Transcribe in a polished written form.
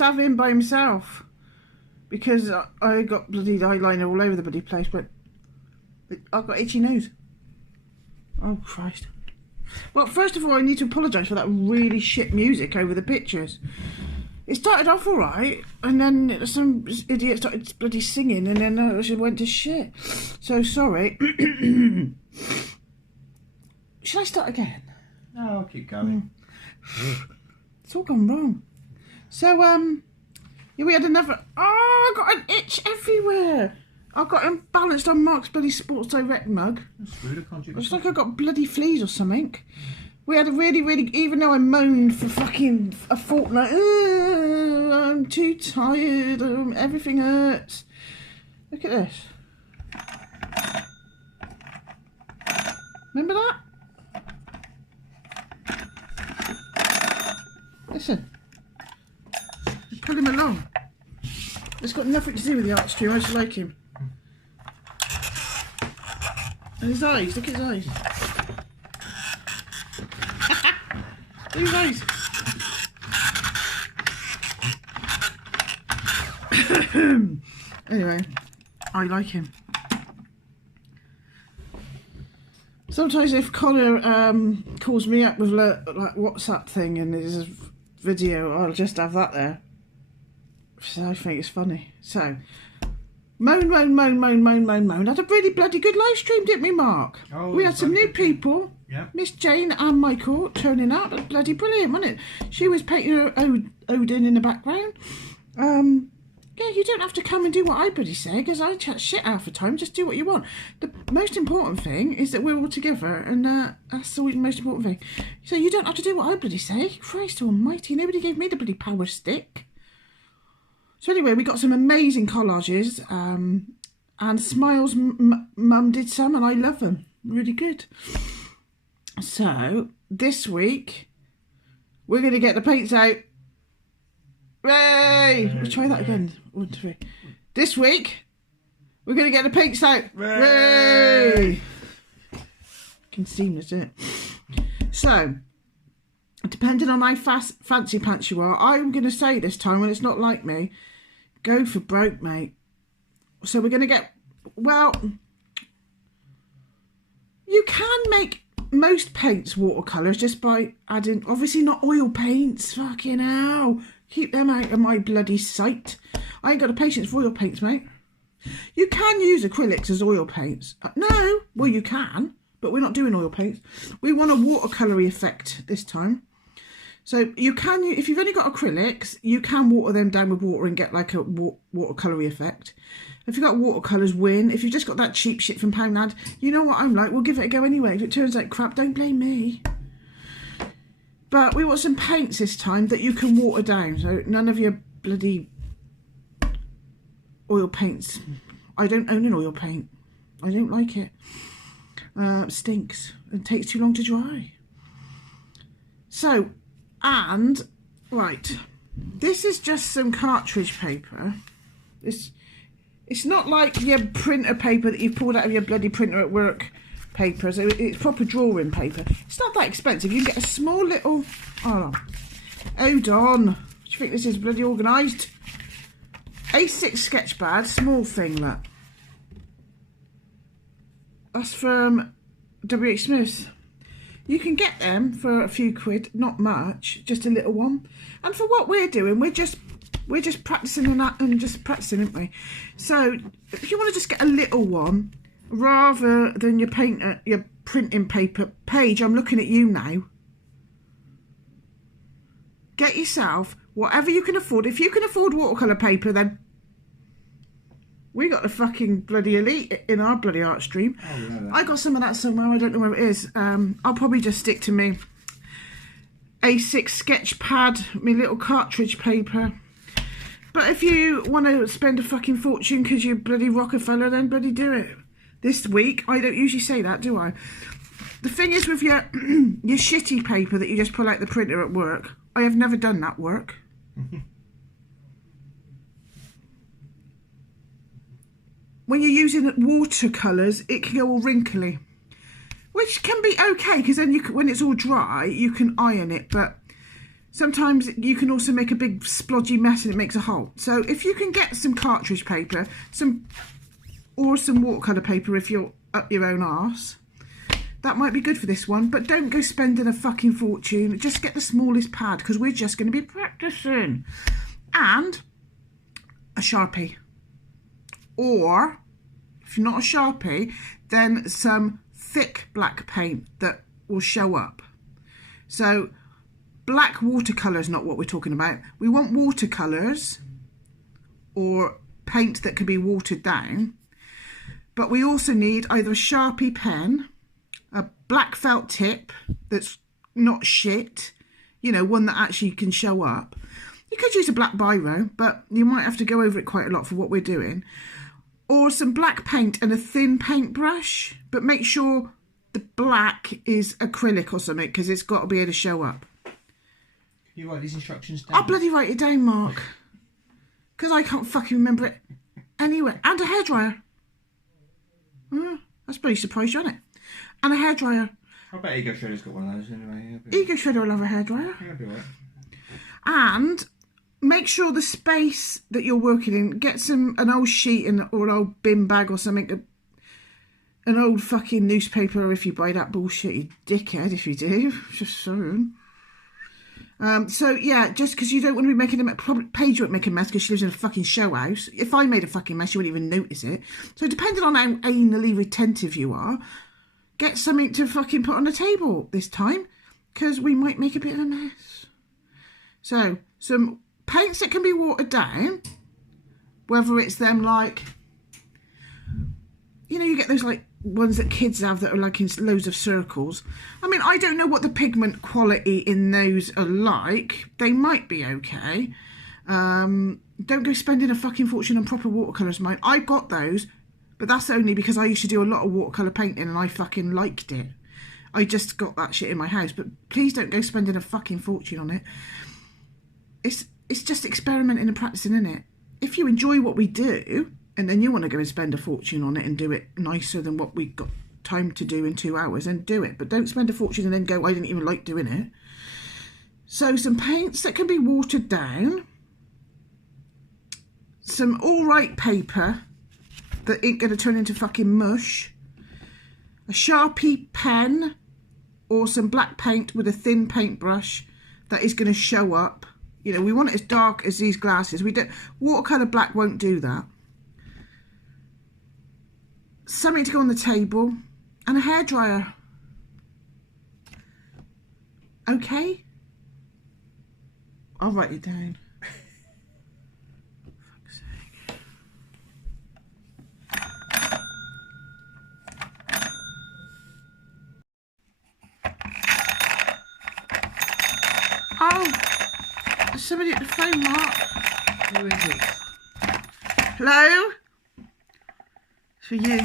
just have him by himself. Because I got bloody eyeliner all over the bloody place, but I've got itchy nose. Oh, Christ. Well, first of all, I need to apologise for that really shit music over the pictures. It started off all right, and then some idiot started bloody singing, and then it went to shit. So, sorry. Should I start again? No, I'll keep going. It's all gone wrong. So, yeah, we had another... Oh, I got an itch everywhere. I got imbalanced on Mark's bloody Sports Direct mug. It's like I got bloody fleas or something. We had a really, even though I moaned for fucking a fortnight, I'm too tired, everything hurts. Look at this. Remember that? Listen. Just pull him along. It's got nothing to do with the art stream, I just like him. And his eyes, look at his eyes. Look at his eyes. Anyway, I like him. Sometimes if Connor calls me up with like WhatsApp thing and there's a video, I'll just have that there. So I think it's funny. So, moan. Had a really bloody good live stream, didn't we, Mark? Oh, we had some new people. Yeah. Miss Jane and Michael turning out. That's bloody brilliant, wasn't it? She was painting her Odin in the background. Yeah, you don't have to come and do what I bloody say, because I chat shit half the time. Just do what you want. The most important thing is that we're all together, and that's the most important thing. So you don't have to do what I bloody say. Christ almighty, nobody gave me the bloody power stick. So anyway, we got some amazing collages, and Smiles' mum did some, and I love them. Really good. So, this week, we're going to get the paints out. Hooray! Let's try that again. 1, 2, 3. This week, we're going to get the paints out. Hooray! Fucking seamless, isn't it? So, depending on how fancy pants you are, I'm going to say this time, when it's not like me, go for broke, mate. So we're going to get, well, you can make most paints watercolours just by adding, obviously not oil paints, fucking hell. Keep them out of my bloody sight. I ain't got the patience for oil paints, mate. You can use acrylics as oil paints. No, well you can, but we're not doing oil paints. We want a watercolour effect this time. So you can, if you've only got acrylics, you can water them down with water and get like a watercolour effect. If you've got watercolours, win. If you've just got that cheap shit from Poundland, you know what I'm like, we'll give it a go anyway. If it turns out crap, don't blame me. But we want some paints this time that you can water down. So none of your bloody oil paints. I don't own an oil paint. I don't like it. It stinks. It takes too long to dry. So, and, right, this is just some cartridge paper. It's not like your printer paper that you've pulled out of your bloody printer at work paper. So it's proper drawing paper. It's not that expensive. You can get a small little, hold on. Do you think this is bloody organised? A6 sketch pad, small thing, look. That's from W.H. Smith's. You can get them for a few quid, not much, just a little one. And for what we're doing, we're just practicing and just practicing, aren't we? So if you want to just get a little one, rather than your printing paper, Paige, I'm looking at you now. Get yourself whatever you can afford. If you can afford watercolour paper, then we got the fucking bloody elite in our bloody art stream. Oh, yeah, I got some of that somewhere. I don't know where it is. I'll probably just stick to me A6 sketch pad, my little cartridge paper. But if you want to spend a fucking fortune because you're bloody Rockefeller, then bloody do it. This week, I don't usually say that, do I? The thing is with your your shitty paper that you just pull out the printer at work, I have never done that work. When you're using watercolours, it can go all wrinkly, which can be okay because then you can, when it's all dry, you can iron it. But sometimes you can also make a big splodgy mess and it makes a hole. So if you can get some cartridge paper, or some watercolour paper if you're up your own arse, that might be good for this one. But don't go spending a fucking fortune. Just get the smallest pad, because we're just going to be practicing. And a Sharpie. Or, if you're not a Sharpie, then some thick black paint that will show up. So, black watercolour is not what we're talking about. We want watercolours or paint that can be watered down. But we also need either a Sharpie pen, a black felt tip that's not shit, you know, one that actually can show up. You could use a black biro, but you might have to go over it quite a lot for what we're doing. Or some black paint and a thin paintbrush, but make sure the black is acrylic or something, because it's got to be able to show up. Can you write these instructions down? I'll bloody write it down, Mark, because I can't fucking remember it anywhere. And a hairdryer. That's pretty surprised you, isn't it? And a hairdryer. I bet Ego Shredder's got one of those anyway. Ego Shredder will have a hairdryer. Yeah, be right. And make sure the space that you're working in, get an old sheet or an old bin bag or something, an old fucking newspaper if you buy that bullshit, you dickhead if you do, just saying. So yeah, just because you don't want to be making a Paige won't make a mess because she lives in a fucking show house. If I made a fucking mess, you wouldn't even notice it. So depending on how anally retentive you are, get something to fucking put on the table this time, because we might make a bit of a mess. So some paints that can be watered down, whether it's them like, you know, you get those like ones that kids have that are like in loads of circles. I mean, I don't know what the pigment quality in those are like. They might be okay. Don't go spending a fucking fortune on proper watercolours, mate. I got those, but that's only because I used to do a lot of watercolour painting and I fucking liked it. I just got that shit in my house. But please don't go spending a fucking fortune on it. It's just experimenting and practicing, innit? If you enjoy what we do, and then you want to go and spend a fortune on it and do it nicer than what we got time to do in 2 hours, then do it. But don't spend a fortune and then go, I didn't even like doing it. So some paints that can be watered down. Some alright paper that ain't going to turn into fucking mush. A Sharpie pen or some black paint with a thin paintbrush that is going to show up. You know, we want it as dark as these glasses. We don't, watercolour black won't do that. Something to go on the table and a hairdryer. Okay? I'll write it down. For fuck's sake. Oh, there's somebody at the phone, Mark. Who is it? Hello? For you.